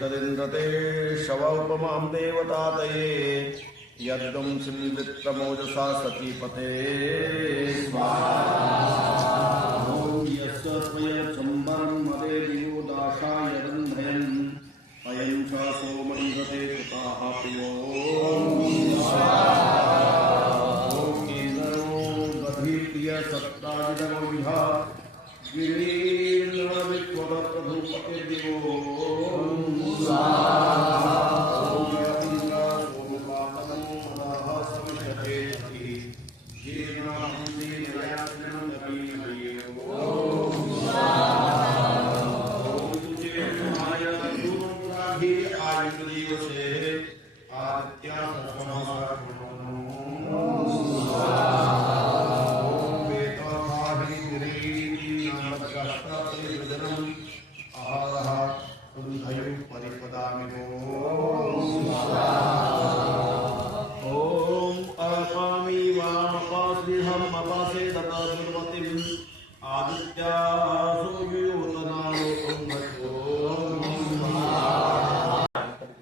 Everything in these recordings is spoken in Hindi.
तदिन्द्रते शवोपमां देवतातये यद्गं सिंवित्तमोजसा सतीपते स्वाहा। ॐ यस्य स्वयंवरं मदे दिवोदाशाय रन्धयन् अयं च सोमरिहते कृताः प्रियो सत्ताजिदमविहा गिरीन्द्रविश्वप्रभुपतिर्दिवो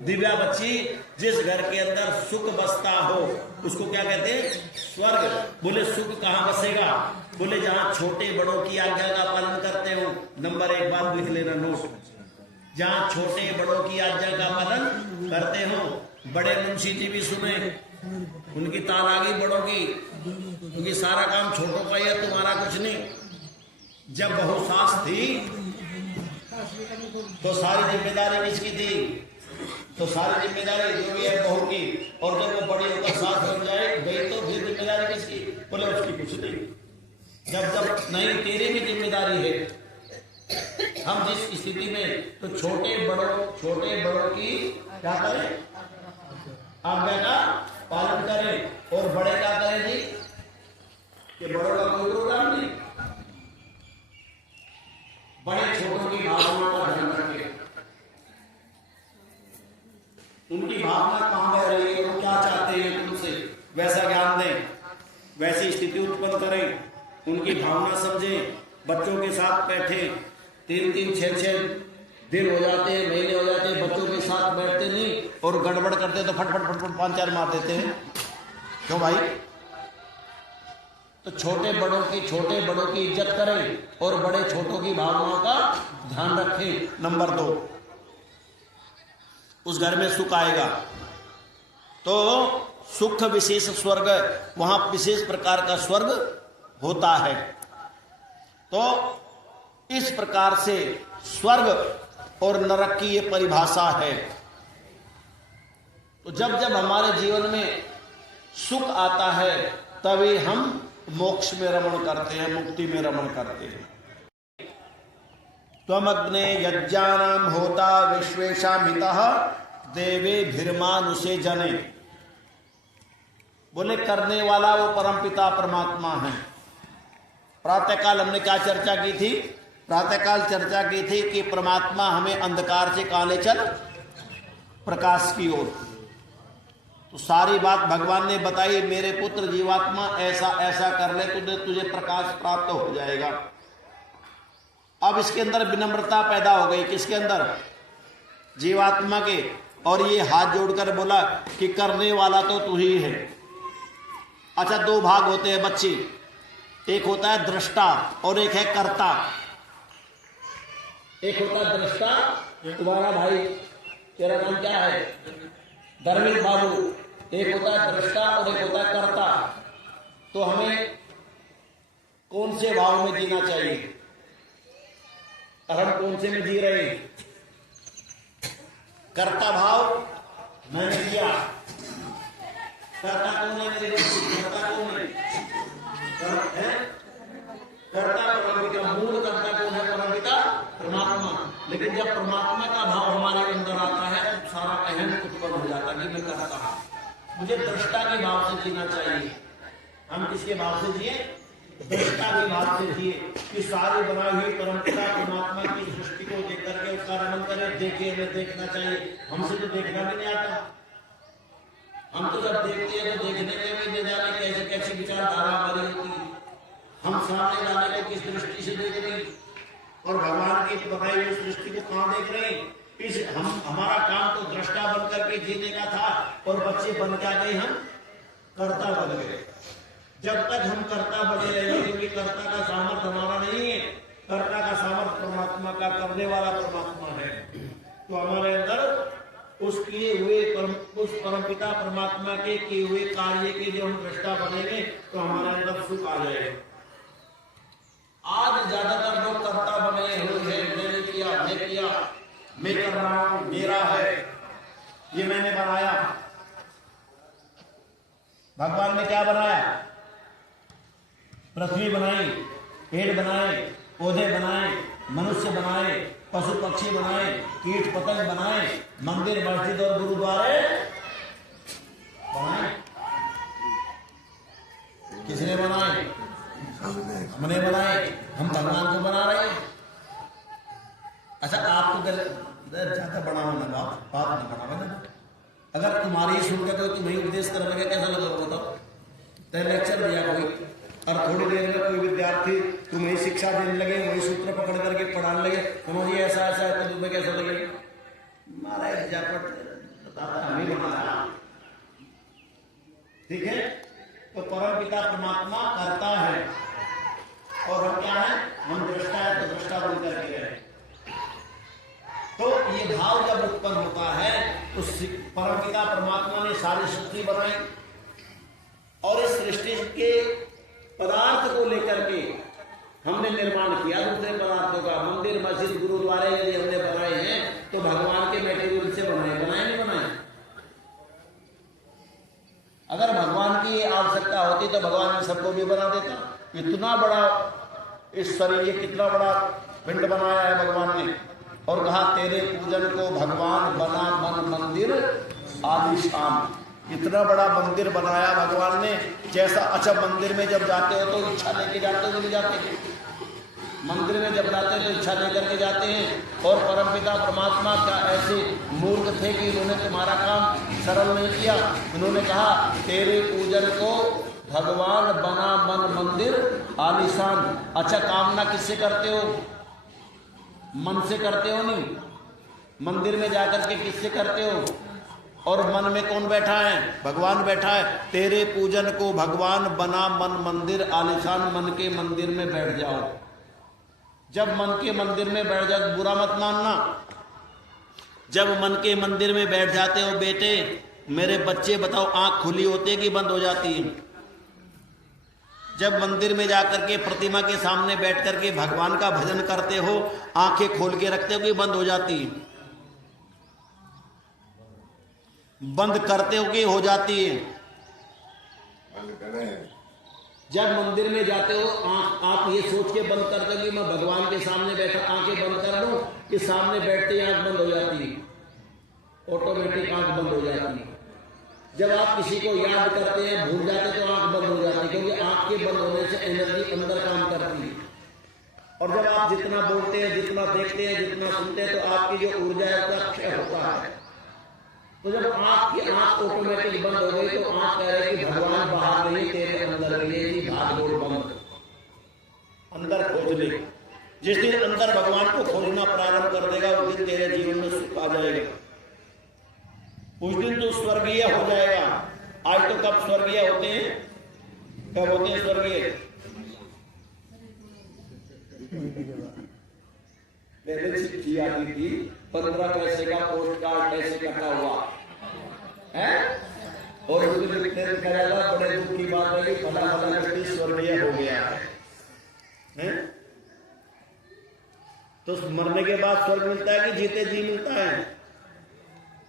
दिव्या बच्ची, जिस घर के अंदर सुख बसता हो उसको क्या कहते हैं? स्वर्ग। बोले सुख कहाँ बसेगा? बोले जहाँ छोटे बड़ों की आज्ञा का पालन करते हो। नंबर 1 बात लिख लेना नोट, जहाँ छोटे बड़ों की आज्ञा का पालन करते हो। बड़े मुंशी जी भी सुने, उनकी ताल आ गई बड़ों की, क्योंकि सारा काम छोटों का ही है, तुम्हारा कुछ नहीं। जब बहू सास थी तो सारी जिम्मेदारी किसकी थी? तो सारी जिम्मेदारी जो भी है बहू की, और जब वो बड़ी होकर सास बन जाए गई तो फिर जिम्मेदारी किसकी? बोले उसकी कुछ नहीं। जब नहीं, तेरी भी जिम्मेदारी है। हम जिस स्थिति में, तो छोटे बड़ों की क्या करें? आज्ञा का पालन करें। और बड़े क्या करें जी? कि बड़ों का कोई प्रोग्राम नहीं, बड़े छोटों की भावनाओं का ध्यान रखें। उनकी भावना कहां बह रही है, वो क्या चाहते हैं तुमसे, वैसा ज्ञान दें, वैसी स्थिति उत्पन्न करें, उनकी भावना समझें। बच्चों के साथ बैठे, 3-3, 6-6 दिन हो जाते हैं, महीने हो जाते हैं, बच्चों के साथ बैठते नहीं, और गड़बड़ करते तो फटफट 5-4 मार देते हैं। क्यों भाई? तो छोटे बड़ों की इज्जत करें और बड़े छोटों की भावनाओं का ध्यान रखें। नंबर 2, उस घर में सुख आएगा तो सुख विशेष स्वर्ग, वहां विशेष प्रकार का स्वर्ग होता है। तो इस प्रकार से स्वर्ग और नरक की ये परिभाषा है। तो जब जब हमारे जीवन में सुख आता है तभी हम मोक्ष में रमण करते हैं, मुक्ति में रमण करते हैं। त्वमग्ने यज्ञानां होता विश्वेशामितः देवेभिर्मानुषे जने। बोले करने वाला वो परमपिता परमात्मा है। प्रातःकाल हमने क्या चर्चा की थी? प्रातःकाल चर्चा की थी कि परमात्मा हमें अंधकार से कहां ले चल? प्रकाश की ओर। तो सारी बात भगवान ने बताई, मेरे पुत्र जीवात्मा ऐसा ऐसा कर ले, तुझे प्रकाश प्राप्त हो जाएगा। अब इसके अंदर विनम्रता पैदा हो गई। किसके अंदर? जीवात्मा के। और ये हाथ जोड़कर बोला कि करने वाला तो तू ही है। अच्छा, 2 भाग होते हैं बच्चे, एक होता है दृष्टा और एक है कर्ता। एक होता है दृष्टा, तुम्हारा भाई, तेरा नाम क्या है? धर्मिक बाबू। एक होता है दृष्टा और एक होता है कर्ता। तो हमें कौन से भाव में जीना चाहिए? और हम कौन से में जी रहे हैं? कर्ता भाव मैंने किया। कर्ता कौन है मेरे? कर्ता कौन है? कर्ता परमपिता। मूल कर्ता कौन है? परमपिता परमात्मा। लेकिन जब परमात्मा का भाव हमारे अंदर आता है तो सारा अहम उत्पन्न हो जाता है कि मैं करता हूं। मुझे दृष्टा के भाव से जीना चाहिए। हम किसके भाव से जिए? दृष्टा के भाव से जिए कि सारी बनाई हुई परंपरा परमात्मा की सृष्टि को देख करके उसका रमण करें। देखे हमें देखना चाहिए। हमसे तो देखना भी नहीं आता। हम तो जब देखते हैं तो देखने में भी जाने कैसे कैसी विचारधारा हमारी होती है। हम सामने लाने को किस दृष्टि से देख रहे हैं, और भगवान की बनाई हुई सृष्टि को कहां देख रहे हैं? हमारा काम तो दृष्टा बन करके जीने का था और बच्चे बन क्या गए, हम कर्ता बन गए। जब तक हम कर्ता बने रहेंगे, क्योंकि कर्ता का सामर्थ्य हमारा नहीं है, कर्ता का सामर्थ्य परमात्मा का, करने वाला परमात्मा है। तो हमारे अंदर उस किए हुए उस परमपिता परमात्मा के किए हुए कार्य के जो हम दृष्टा बनेंगे तो हमारे अंदर सुख आ जाएगा। आज ज्यादातर लोग कर्ता बने हुए हैं, मैंने किया, मैं किया, मैं कर रहा हूं, मेरा है, ये मैंने बनाया। भगवान ने क्या बनाया? पृथ्वी बनाई, पेड़ बनाए, पौधे बनाए, मनुष्य बनाए, पशु पक्षी बनाए, कीट पतंग बनाए, मंदिर मस्जिद और गुरुद्वारे बनाए। किसने बनाए? हमने बनाए। हम भगवान को बना रहे हैं। अच्छा, आपको ज्यादा बनाओ ना, बात नहीं बनाओ ना। अगर तुम्हारी सुन के तो तुम्हें उपदेश कर लगे, कैसा लगेगा बताओ? तो लेक्चर दिया कोई और थोड़ी देर में कोई विद्यार्थी तुम्हें शिक्षा देने लगे, वही सूत्र पकड़ करके पढ़ाने लगे, समझिए ऐसा ऐसा है, तो तुम्हें कैसा लगेगा? महाराज बताता हमें बनाया, ठीक है। तो परम पिता परमात्मा करता है और हम क्या है? हम दृष्टा है, तो दृष्टा बन करके रहे। तो ये भाव जब उत्पन्न होता है तो परमपिता परमात्मा ने सारी सृष्टि बनाई और इस सृष्टि के पदार्थ को लेकर के हमने निर्माण किया दूसरे पदार्थों का। मंदिर मस्जिद गुरुद्वारे यदि हमने बनाए हैं तो भगवान के मटेरियल से बनाए नहीं बनाए? अगर भगवान की आवश्यकता होती तो भगवान ने सबको भी बना देता। इतना बड़ा इस शरीर, ये कितना बड़ा पिंड बनाया है भगवान ने, और कहा तेरे पूजन को भगवान बना मन मंदिर आलीशान। इतना बड़ा मंदिर बनाया भगवान ने, जैसा अच्छा मंदिर में जब जाते हो तो इच्छा लेके जाते हो, नहीं जाते? मंदिर में जब जाते हैं तो इच्छा लेकर के जाते हैं। और परमपिता परमात्मा क्या ऐसे मूर्ख थे कि इन्होंने तुम्हारा काम सरल नहीं किया? उन्होंने कहा तेरे पूजन को भगवान बना मन मंदिर आलीशान। अच्छा, कामना किससे करते हो? मन से करते हो? नहीं, मंदिर में जाकर के किससे करते हो? और मन में कौन बैठा है? भगवान बैठा है। तेरे पूजन को भगवान बना मन मंदिर आलीशान। मन के मंदिर में बैठ जाओ। जब मन के मंदिर में बैठ जाओ, बुरा मत मानना। जब मन के मंदिर में बैठ जाते हो बेटे, मेरे बच्चे बताओ, आंख खुली होती है कि बंद हो जाती है? जब मंदिर में जाकर के प्रतिमा के सामने बैठ करके भगवान का भजन करते हो, आंखें खोल के रखते हो कि बंद हो जाती है? बंद करते हो कि हो जाती है? जब मंदिर में जाते हो आप ये सोच के बंद करते हो कि मैं भगवान के सामने बैठा, आंखें बंद कर लूं कि सामने बैठते ही आंख बंद हो जाती है? ऑटोमेटिक आंख बंद हो जाती है। जब आप किसी को याद करते हैं, भूल जाते तो आंख बंद हो जाती है, क्योंकि आंख के बंद होने से एनर्जी अंदर काम करती है। और जब आप जितना बोलते हैं, जितना देखते हैं, जितना सुनते हैं, तो आपकी जो ऊर्जा है उसका क्षय होता है। तो जब आपकी आंख ऑटोमेटिक बंद हो गई तो आंख कह रही कि भगवान बाहर नहीं, तेरे अंदर ये भाग दौड़ बंद, अंदर खोज ले। जिस दिन अंदर भगवान को खोजना प्रारंभ कर देगा उस दिन तेरे जीवन में सुख आ जाएगा। उस दिन तो स्वर्गीय हो जाएगा। आज तो कब स्वर्गीय होते हैं? कब होते हैं स्वर्गीय? पहले चिट्ठी आती थी, 15 पैसे का पोस्ट कार्ड ऐसे कटा हुआ है, और उसमें लिखते थे बड़े दुख की बात है कि फला फला व्यक्ति स्वर्गीय हो गया है। तो मरने के बाद स्वर्ग मिलता है कि जीते जी मिलता है?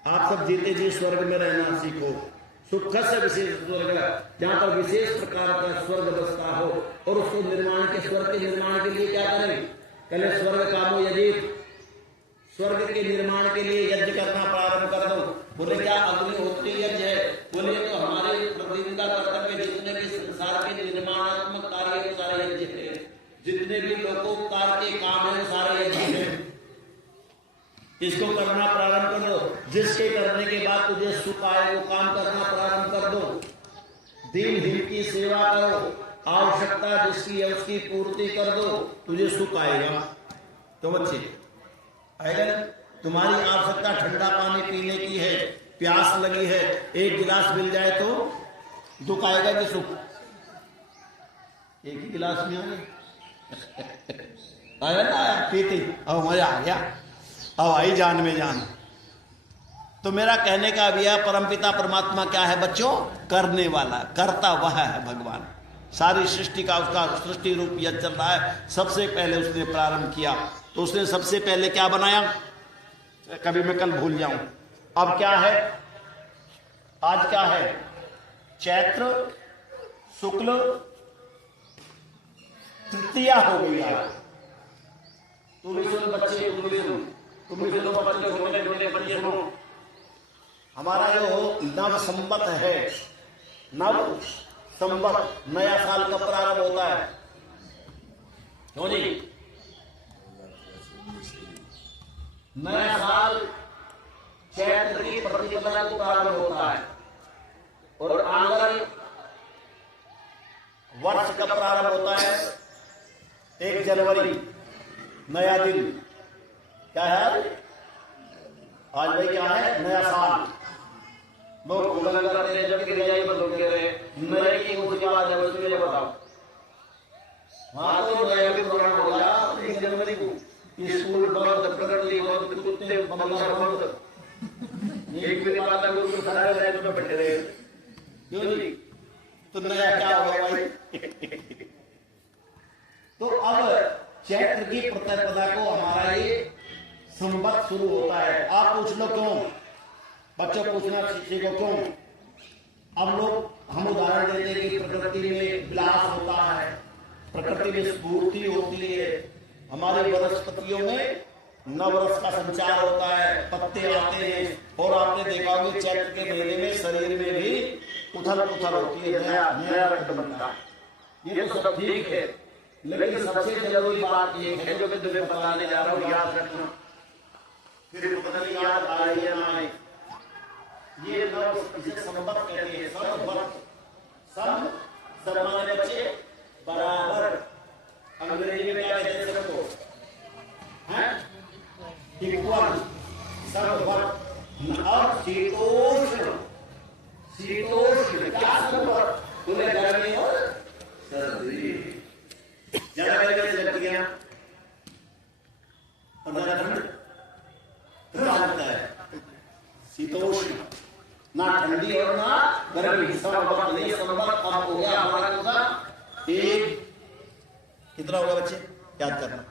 आप सब जीते जी स्वर्ग में रहना सीखो। सुख से विशेष स्वर्ग, जहां पर विशेष प्रकार का स्वर्ग बसता हो, और उसको निर्माण के स्वर्ग के निर्माण के लिए क्या करें? पहले स्वर्ग कामो यजित, स्वर्ग के निर्माण के लिए यज्ञ करना प्रारंभ कर दो। बोले क्या अग्निहोत्री यज्ञ है? बोले तो हमारे प्रतिदिन का कर्तव्य, जितने भी संसार के निर्माणात्मक कार्य सारे यज्ञ है, जितने भी लोकोपकार के काम है सारे यज्ञ है। इसको करना प्रारंभ कर दो। जिसके करने के बाद तुझे सुख आए वो काम करना प्रारंभ कर दो। दीनहीन की सेवा करो, आवश्यकता जिसकी है उसकी पूर्ति कर दो, तुझे सुख आएगा। तो बच्चे आएगा ना? तुम्हारी आवश्यकता ठंडा पानी पीने की है, प्यास लगी है, एक गिलास मिल जाए तो दुख आएगा कि सुख? एक ही गिलास में आया ना, आया पीते अब मजा आ गया, अब आई जान में जान। तो मेरा कहने का भी है, परमपिता परमात्मा क्या है बच्चों? करने वाला, करता वह है भगवान। सारी सृष्टि का उसका सृष्टि रूप यह चल रहा है। सबसे पहले उसने प्रारंभ किया, तो उसने सबसे पहले क्या बनाया? कभी मैं कल भूल जाऊं। अब क्या है? आज क्या है? चैत्र शुक्ल तृतीया हो गई आज। तुम भी सुनो बच्चे, तुम भी सुनो बच्चे सुनो। हमारा जो नव संवत है, नव संवत नया साल का प्रारंभ होता है, क्यों जी? नया साल चैत्र की प्रतिपदा को प्रारंभ होता है और आंगन वर्ष का प्रारंभ होता है 1 जनवरी, नया दिन। क्या है आज भाई? क्या है? नया साल। लोग उड़न करते हैं, जब गिरजाई पर लोग कह रहे हैं नए की मुझे बात है, मुझे बताओ। हाँ तो नया भी पुराना हो गया 1 जनवरी को। स्कूल बंद, प्रकृति बंद, कुत्ते बंदर बंद, एक भी बात है लोग सारे लाइन में बैठे रहे। क्यों जी? तो नया क्या होगा भाई? तो अब चैत्र की प्रतिपदा को हमारा ये संवत शुरू होता है। आप पूछ लो क्यों? बच्चों पूछना सीखो क्यों? अब लोग हम उदाहरण देते हैं कि प्रकृति में विलास होता है, प्रकृति में स्फूर्ति होती है, हमारे वनस्पतियों में नवरस का संचार होता है, पत्ते आते हैं, और आपने देखा होगा चैत्र के महीने में शरीर में भी उथल पुथल होती है, नया रक्त बनता है। ये तो सब ठीक है, लेकिन सबसे जरूरी बात ये है जो मैं तुम्हें बताने जा रहा हूँ, याद रखना। फिर पता नहीं याद आए या ना आए। ये नव इसे संवत कहते हैं, संवत। सम सर्वमान्य बच्चे बराबर। अंग्रेजी में क्या कहते हैं सबको? इक्वल, संवत। और शीतोष्ण, शीतोष्ण क्या संवत? तुम्हें गर्मी और सर्दी। ज्यादा गर्मी से लग गया लगता है शीतोष्ण, ना ठंडी और ना गर्मी, संवत। ये संवत अब हो गया हमारा एक। कितना होगा बच्चे? याद करना।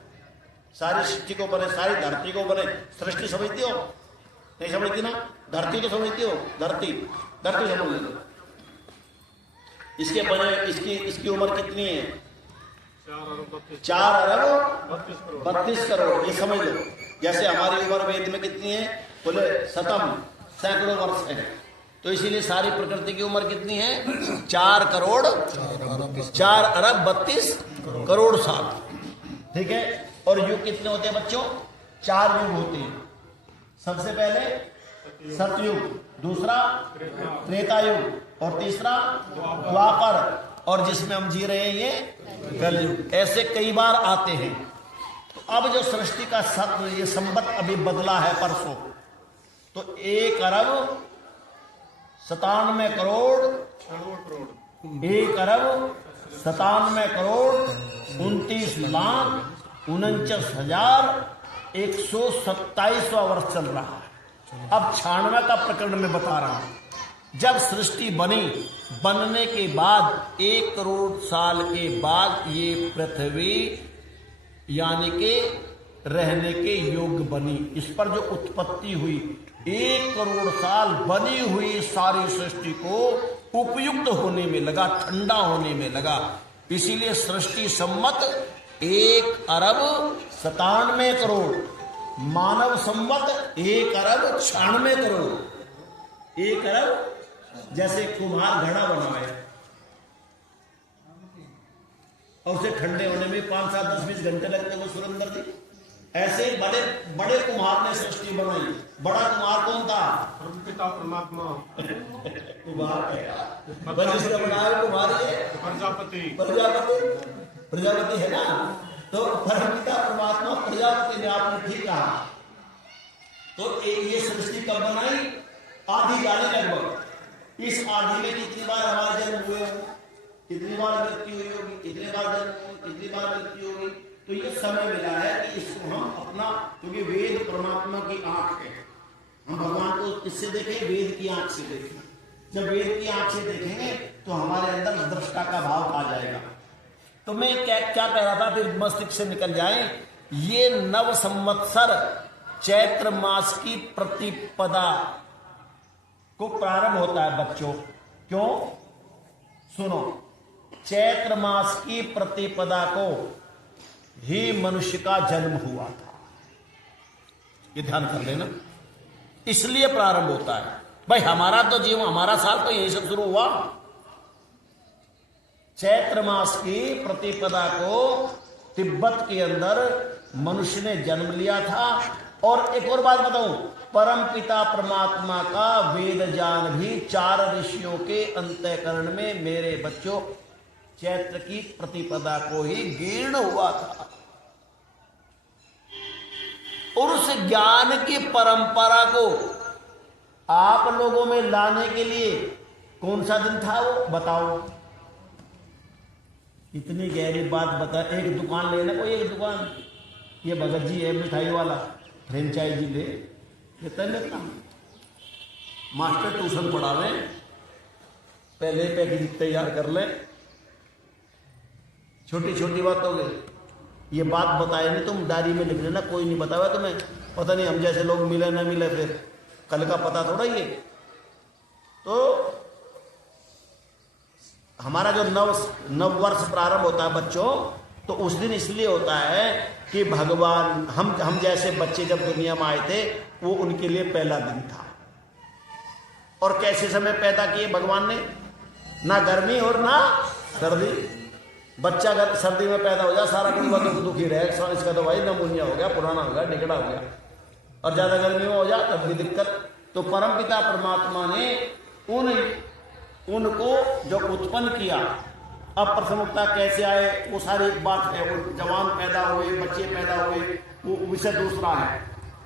सारी सृष्टि को बने, सारी धरती को बने। सृष्टि समझती हो? नहीं समझती ना? धरती तो समझती हो? धरती धरती समझ लो। इसके बने, इसकी उम्र कितनी है? 4 अरब 32 करोड़। ये समझ लो। जैसे हमारी उम्र वेद में कितनी है? बोले शतम, सैकड़ों वर्ष है। तो इसीलिए सारी प्रकृति की उम्र कितनी है? 4 अरब 32 करोड़ साल। ठीक है। और युग कितने होते हैं बच्चों? 4 युग होते हैं। सबसे पहले सतयुग, दूसरा त्रेता युग, और तीसरा द्वापर, और जिसमें हम जी रहे हैं ये कलयुग। ऐसे कई बार आते हैं। तो अब जो सृष्टि का सत्र, ये संवत अभी बदला है परसों, तो 1 अरब 97 करोड़ 1 अरब 97 करोड़ 29 लाख 49,127वां वर्ष चल रहा है। अब 96 का प्रकरण में बता रहा हूं। जब सृष्टि बनी, बनने के बाद 1 करोड़ साल के बाद ये पृथ्वी यानी के रहने के योग्य बनी। इस पर जो उत्पत्ति हुई, 1 करोड़ साल बनी हुई सारी सृष्टि को उपयुक्त होने में लगा, ठंडा होने में लगा। इसीलिए सृष्टि संवत 1 अरब 97 करोड़, मानव संवत 1 अरब 96 करोड़। 1 अरब जैसे कुम्हार घड़ा बनाए और उसे ठंडे होने में 5, 7, 10, 20 घंटे लगते वो सुरंदर जी। ऐसे बड़े बड़े कुम्हार ने सृष्टि बनाई। बड़ा कुम्हार कौन था? परमपिता परमात्मा। कुम्हार जिसने बनाया कुम्हार ये प्रजापति। प्रजापति है ना। तो परमपिता परमात्मा प्रजापति ने आपने ठीक कहा। तो ये सृष्टि कब बनाई? आधी जाने लगभग। इस आधी में कितनी बार हमारे जन्म हुए होंगे, कितनी बार मृत्यु हुई होगी, कितनी बार जन्म हुई, कितनी बार मृत्यु होगी। तो ये समय मिला है कि इसको हम अपना, क्योंकि वेद परमात्मा की आंख है, हम भगवान को किससे देखें? वेद की आंख से देखें। जब वेद की आंख से देखेंगे तो हमारे अंदर दृष्टा का भाव आ जाएगा। तो मैं क्या कह रहा था, फिर मस्तिष्क से निकल जाए। ये नव संवत्सर चैत्र मास की प्रतिपदा को प्रारंभ होता है बच्चों। क्यों? सुनो, चैत्र मास की प्रतिपदा को ही मनुष्य का जन्म हुआ था। ये ध्यान कर लेना, इसलिए प्रारंभ होता है। भाई हमारा तो जीवन, हमारा साल तो यही सब शुरू हुआ। चैत्र मास की प्रतिपदा को तिब्बत के अंदर मनुष्य ने जन्म लिया था। और एक और बात बताऊं, परम पिता परमात्मा का वेद ज्ञान भी 4 ऋषियों के अंतःकरण में मेरे बच्चों चैत्र की प्रतिपदा को ही जीर्ण हुआ था। और उस ज्ञान की परंपरा को आप लोगों में लाने के लिए कौन सा दिन था वो बताओ। इतनी गहरी बात बता। एक दुकान लेना, कोई एक दुकान, ये भगत जी है मिठाई वाला, फ्रेंचाइजी ले लेता, मास्टर ट्यूशन पढ़ावे, पहले पैकेज तैयार कर ले, छोटी छोटी बात हो गई। ये बात बताए नहीं, तुम डायरी में लिख लेना, कोई नहीं बताया तुम्हें, पता नहीं हम जैसे लोग मिले ना मिले, फिर कल का पता थोड़ा ये। तो हमारा जो नव वर्ष प्रारंभ होता है बच्चों, तो उस दिन इसलिए होता है कि भगवान, हम जैसे बच्चे जब दुनिया में आए थे, वो उनके लिए पहला दिन था। और कैसे समय पैदा किए भगवान ने? ना गर्मी और ना सर्दी। बच्चा अगर सर्दी में पैदा हो जाए, सारा दिन दुखी रहे, इसका तो भाई नमूनिया हो गया, पुराना हो गया, निकड़ा हो गया, और ज्यादा गर्मी में हो जाए तब भी दिक्कत। तो परमपिता परमात्मा ने उनको जो उत्पन्न किया, अब प्रथमता कैसे आए वो सारी एक बात है। वो जवान पैदा हुए, बच्चे पैदा हुए, वो विषय दूसरा है।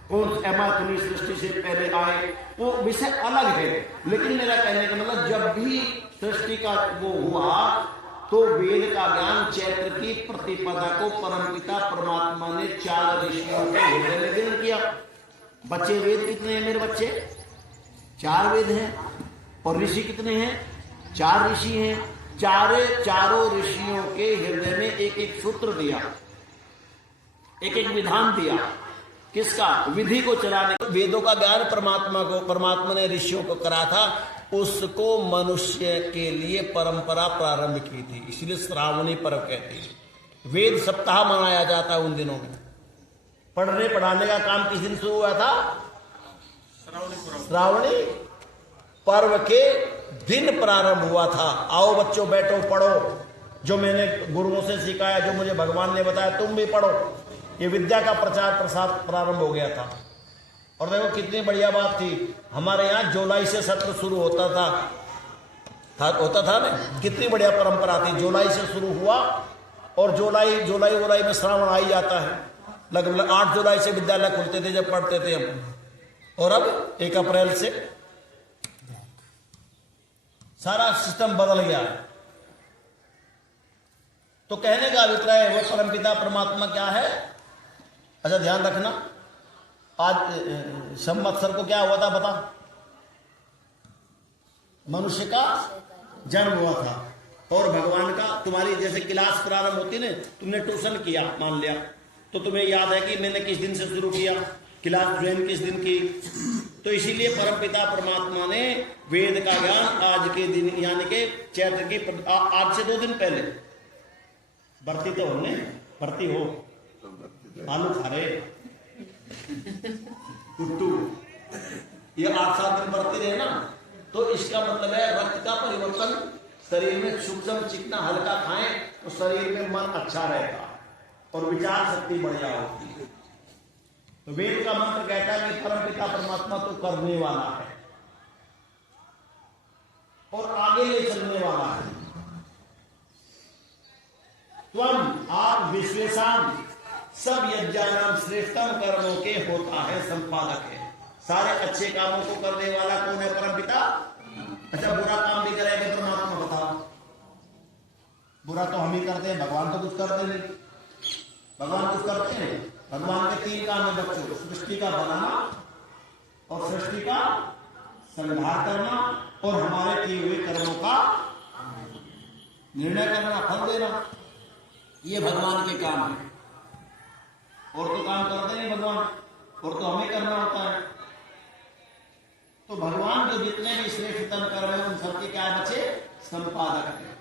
कौन एमाथनी सृष्टि से पहले आए, वो विषय अलग है। लेकिन मेरा कहने का मतलब, जब भी सृष्टि का वो हुआ तो वेद का ज्ञान चैत्र की प्रतिपदा को परमपिता परमात्मा ने 4 ऋषियों के हृदय में ग्रहण किया। बच्चे वेद कितने हैं मेरे बच्चे? 4 वेद हैं। और ऋषि कितने हैं? 4 ऋषि हैं। चारों ऋषियों के हृदय में एक एक सूत्र दिया, एक एक विधान दिया। किसका? विधि को चलाने। वेदों का ज्ञान परमात्मा ने ऋषियों को करा था, उसको मनुष्य के लिए परंपरा प्रारंभ की थी। इसलिए श्रावणी पर्व कहते हैं। वेद सप्ताह मनाया जाता है उन दिनों में। पढ़ने पढ़ाने का काम किस दिन शुरू हुआ था? श्रावणी पर्व के दिन प्रारंभ हुआ था। आओ बच्चों बैठो, पढ़ो, जो मैंने गुरुओं से सिखाया, जो मुझे भगवान ने बताया, तुम भी पढ़ो। ये विद्या का प्रचार प्रसार प्रारंभ हो गया था। और देखो कितनी बढ़िया बात थी, हमारे यहाँ जुलाई से सत्र शुरू होता था ना, कितनी बढ़िया परंपरा थी। जुलाई से शुरू हुआ और जुलाई में श्रावण आ ही जाता है। लगभग 8 जुलाई से विद्यालय खुलते थे जब पढ़ते थे हम, और अब 1 अप्रैल से सारा सिस्टम बदल गया है। तो कहने का अभिप्राय है, वो परमपिता परमात्मा क्या है? अच्छा ध्यान रखना, आज संवत्सर को क्या हुआ था बता? मनुष्य का जन्म हुआ था। और भगवान का, तुम्हारी जैसे क्लास प्रारंभ होती ना, तुमने ट्यूशन किया मान लिया, तो तुम्हें याद है कि मैंने किस दिन से शुरू किया, क्लास ज्वाइन किस दिन की। तो इसीलिए परमपिता परमात्मा ने वेद का ज्ञान आज के दिन, यानी के चैत्र की आज से 2 दिन पहले, भर्ती तो हमने भर्ती हो, आलू खा रहे टुट्टू, ये 8-7 दिन बढ़ती रहे ना, तो इसका मतलब है रक्त का परिवर्तन शरीर में, सूक्ष्म चिकना हल्का खाएं तो शरीर में मन अच्छा रहेगा और विचार शक्ति बढ़िया होती है। तो वेद का मंत्र कहता है कि परमपिता परमात्मा तो करने वाला है और आगे ले चलने वाला है। त्वम आप विश्वेशाम सब यज्ञानाम श्रेष्ठतम कर्मों के होता है, संपादक है। सारे अच्छे कामों को करने वाला कौन है? परम पिता। अच्छा, बुरा काम भी करेंगे परमात्मा, बताओ। बुरा तो हम ही करते हैं, भगवान तो कुछ करते नहीं। भगवान कुछ करते हैं? भगवान के 3 काम है बच्चों, सृष्टि का बनाना और सृष्टि का संहार करना और हमारे किए हुए कर्मों का निर्णय करना, फल देना। ये भगवान के काम है। और तो काम करते नहीं भगवान, और तो हमें करना होता है। तो भगवान जो जितने भी श्रेष्ठतम कर्म है उन सबके क्या बचे? संपादक है।